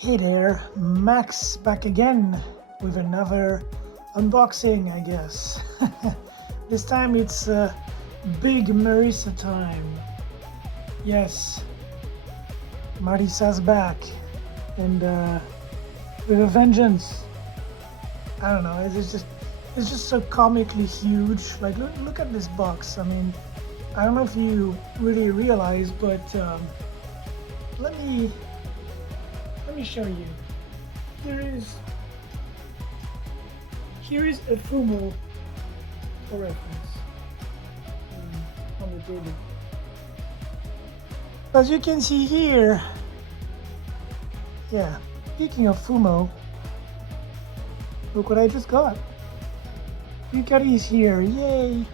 Hey there, Max back again with another unboxing, I guess. This time it's big Marisa time. Yes, Marisa's back and with a vengeance. I don't know, it's just so comically huge. Like look at this box. I mean, I don't know if you really realize, but let me show you. Here is a fumo for reference on the table. As you can see here, yeah, speaking of fumo, look what I just got. Yukari's here, yay!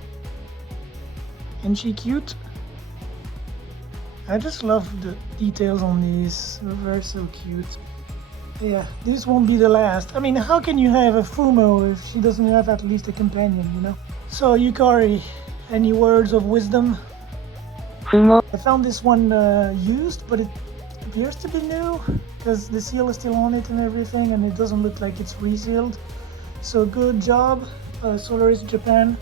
Isn't she cute? I just love the details on these, they're so cute. Yeah, this won't be the last. I mean, how can you have a Fumo if she doesn't have at least a companion, you know? So Yukari, any words of wisdom? Fumo. I found this one used, but it appears to be new because the seal is still on it and everything, and it doesn't look like it's resealed. So good job, Solaris Japan.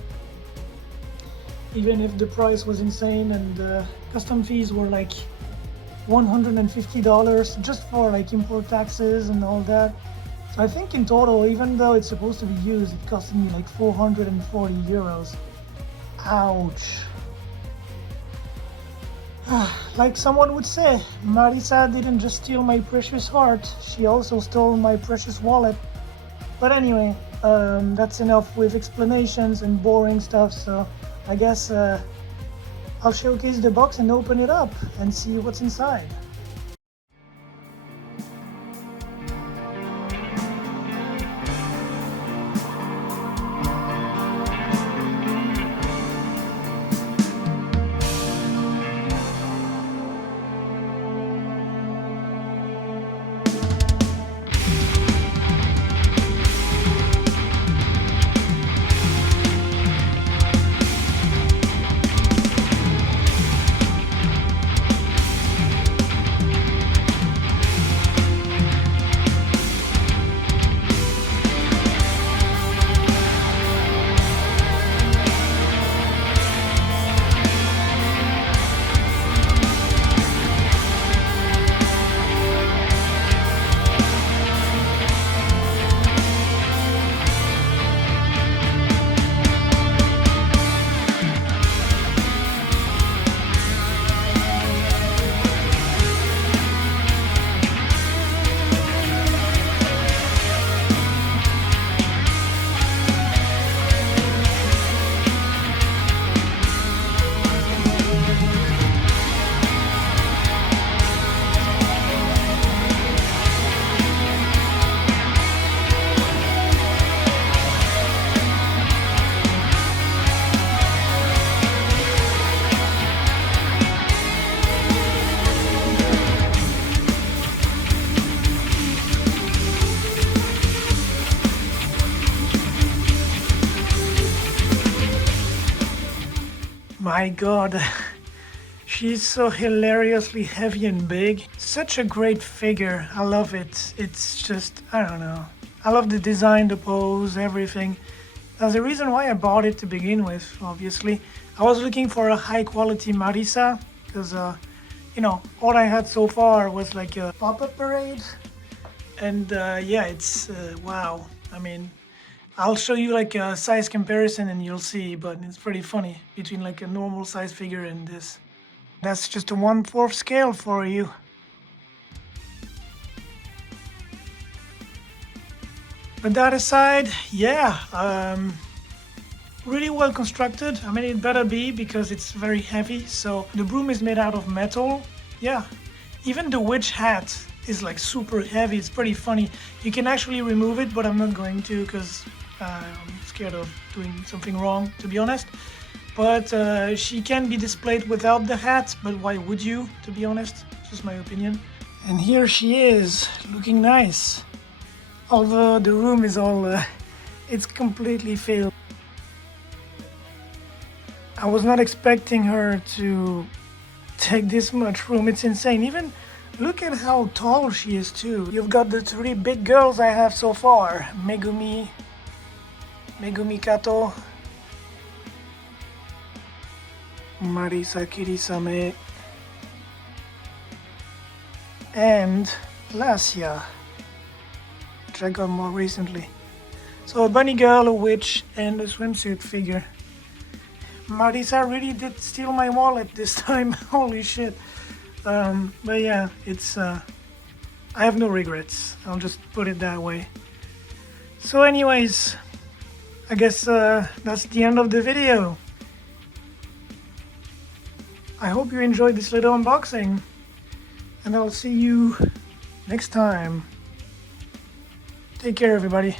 Even if the price was insane and custom fees were like $150 just for like import taxes and all that. So I think in total, even though it's supposed to be used, it costed me like 440 euros. Ouch. Like someone would say, Marisa didn't just steal my precious heart, she also stole my precious wallet. But anyway, that's enough with explanations and boring stuff, so I guess I'll showcase the box and open it up and see what's inside. My god, she's so hilariously heavy and big. Such a great figure, I love it. It's just, I don't know. I love the design, the pose, everything. That's the reason why I bought it to begin with, obviously. I was looking for a high quality Marisa, because, you know, all I had so far was like a pop-up parade. And yeah, it's, wow. I mean, I'll show you like a size comparison and you'll see, but it's pretty funny between like a normal size figure and this. That's just a 1/4 scale for you. But that aside, yeah, really well constructed. I mean, it better be because it's very heavy. So the broom is made out of metal. Yeah, even the witch hat is like super heavy. It's pretty funny. You can actually remove it, but I'm not going to because I'm scared of doing something wrong, to be honest. But she can be displayed without the hat, but why would you, to be honest? It's just my opinion. And here she is, looking nice. Although the room is all, it's completely failed. I was not expecting her to take this much room. It's insane. Even Look at how tall she is too. You've got the three big girls I have so far. Megumi Kato, Marisa Kirisame, and Lassia, which I got more recently. So a bunny girl, a witch, and a swimsuit figure. Marisa really did steal my wallet this time. Holy shit. But yeah, it's I have no regrets. I'll just put it that way. So anyways, I guess that's the end of the video. I hope you enjoyed this little unboxing, and I'll see you next time. Take care, everybody.